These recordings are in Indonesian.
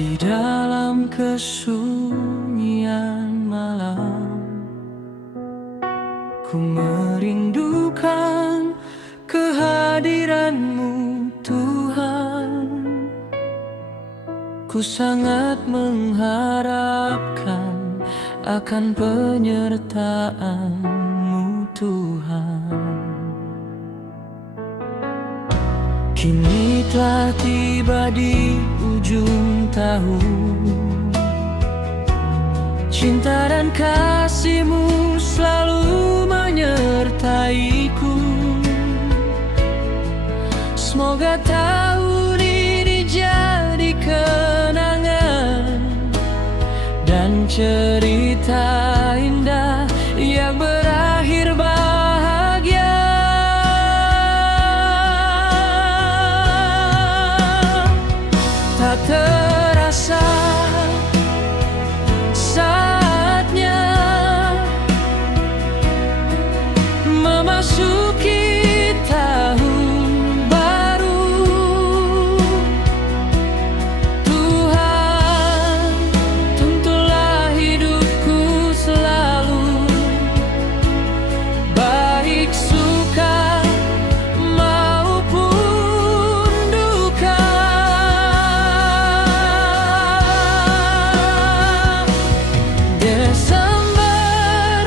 Di dalam kesunyian malam, ku merindukan kehadiran-Mu, Tuhan. Ku sangat mengharapkan akan penyertaan-Mu, Tuhan. Kini telah tiba di ujung tahun, cinta dan kasih-Mu selalu menyertaiku. Semoga tahun ini jadi kenangan dan cerita indah yang berakhir bahagia. Tak terasa saatnya memasuki tahun baru. Tuhan, tuntunlah hidupku selalu, baik suka maupun duka. Desember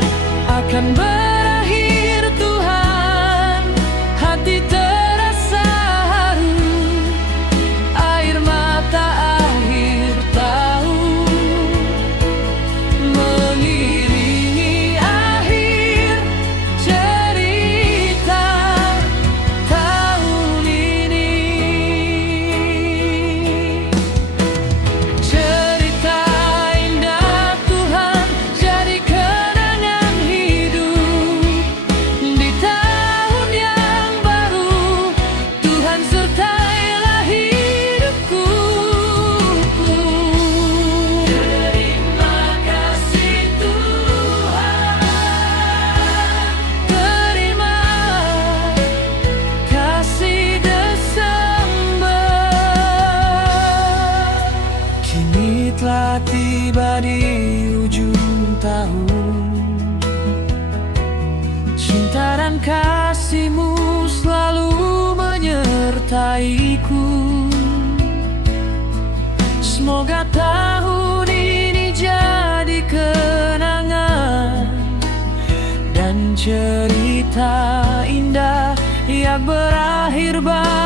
akan berakhir, Tuhan. Hati terasa haru, air mata akhir tahun mengiringi akhir cerita tahun ini. Cerita indah Tuhan jadi kenangan hidup di tahun yang baru. Tuhan sertailah hidupku. Terima kasih Tuhan, terima kasih Desember. Kini telah tiba di ujung tahun, cinta dan kasih-Mu selalu menyertaiku. Semoga tahun ini jadi kenangan dan cerita indah yang berakhir bahagia.